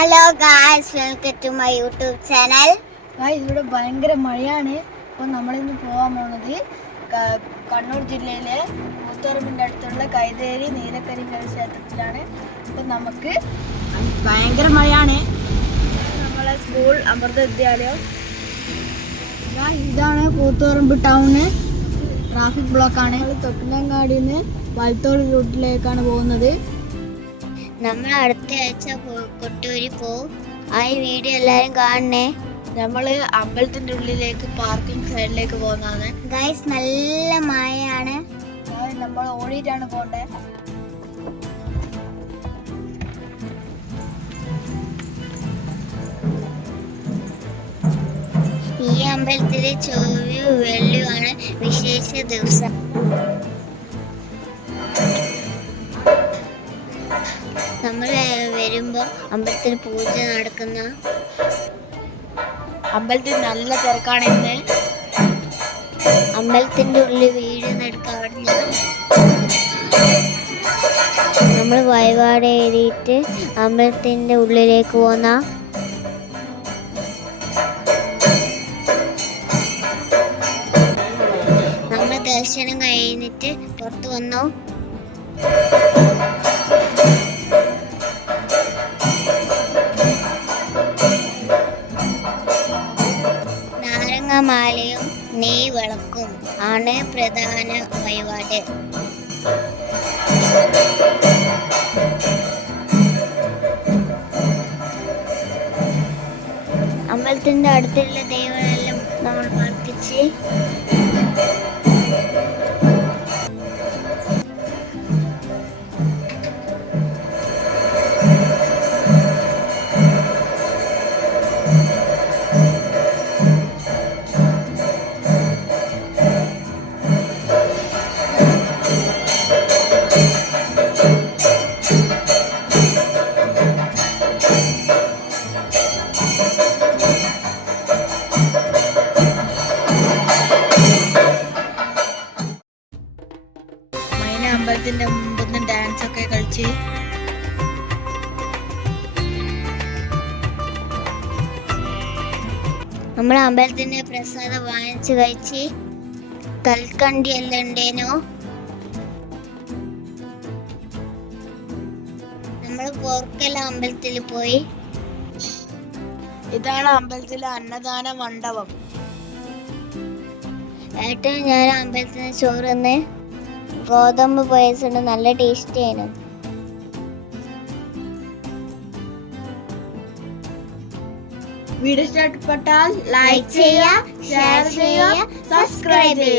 Hello guys welcome to my YouTube channel guys ഇവിടെ ഭയങ്കര മഴയാണ്. അപ്പോൾ നമ്മളിന്ന് പോകാൻ പോകുന്നത് കണ്ണൂർ ജില്ലയിലെ കൂത്തുപറമ്പിന്റെ അടുത്തുള്ള കൈതേരി നീലക്കരി ക്ഷേത്രത്തിലാണ്. അപ്പം നമുക്ക് ഭയങ്കര മഴയാണ്. നമ്മളെ സ്കൂൾ അമൃത വിദ്യാലയം. ഇതാണ് കൂത്തുപറമ്പ് ടൗണ് ട്രാഫിക് ബ്ലോക്കാണ് തൊട്ടിലങ്ങാടിയിൽ നിന്ന് റൂട്ടിലേക്കാണ് പോകുന്നത്. നമ്മൾ അടുത്ത ആഴ്ച പോ- കൊട്ടൂരി പോവും. ആ വീഡിയോ എല്ലാരും കാണണേ. നമ്മൾ അമ്പലത്തിന്റെ ഉള്ളിലേക്ക് പാർക്കിംഗ് സൈഡിലേക്ക് പോകുന്നതാണ്. ഗൈസ് നല്ല മഴയാണ്. നമ്മൾ ഓടിയിട്ടാണ് പോണ്ടേ. ഈ അമ്പലത്തിലെ ചൊവ്വയും വെള്ളിയുമാണ് വിശേഷ ദിവസം. നമ്മൾ വരുമ്പോൾ അമ്പലത്തിൽ പൂജ നടക്കുന്ന അമ്പലത്തിൽ നല്ല തിരക്കാണ് ഇന്ന്. അമ്പലത്തിന്റെ ഉള്ളിൽ വീട് നടക്കാൻ അവിടെ നമ്മൾ വഴിപാട് എഴുതിയിട്ട് അമ്പലത്തിന്റെ ഉള്ളിലേക്ക് പോന്ന. നമ്മൾ ദർശനം കഴിഞ്ഞിട്ട് പുറത്തു വന്നു. നാരങ്ങമാലയും നെയ് വിളക്കും. ആണ് പ്രധാന വഴിപാട്. അമ്പലത്തിന്റെ അടുത്തുള്ള ദൈവങ്ങളെല്ലാം നമ്മൾ പ്രാർത്ഥിച്ച് മുമ്പൊന്ന് മുമ്പിൽ ഡാൻസ് ഒക്കെ കളിച്ച്. നമ്മൾ അമ്പലത്തിന്റെ പ്രസാദം വാങ്ങിച്ച് കഴിച്ച് കൽക്കണ്ടി എല്ലാം ഉണ്ടേനോ? നമ്മൾ പോർക്കല അമ്പലത്തിൽ പോയി. ഇതാണ് അമ്പലത്തിലെ അന്നദാന മണ്ഡപം. ഏട്ടൻ ഞാൻ അമ്പലത്തിന് ചോറ് തിന്ന്. ഗോതമ്പ് പായസം നല്ല ടേസ്റ്റ് ആയിരുന്നു. വീഡിയോ ഇഷ്ടപ്പെട്ടാൽ ലൈക്ക് ചെയ്യുക ഷെയർ ചെയ്യുക സബ്സ്ക്രൈബ് ചെയ്യുക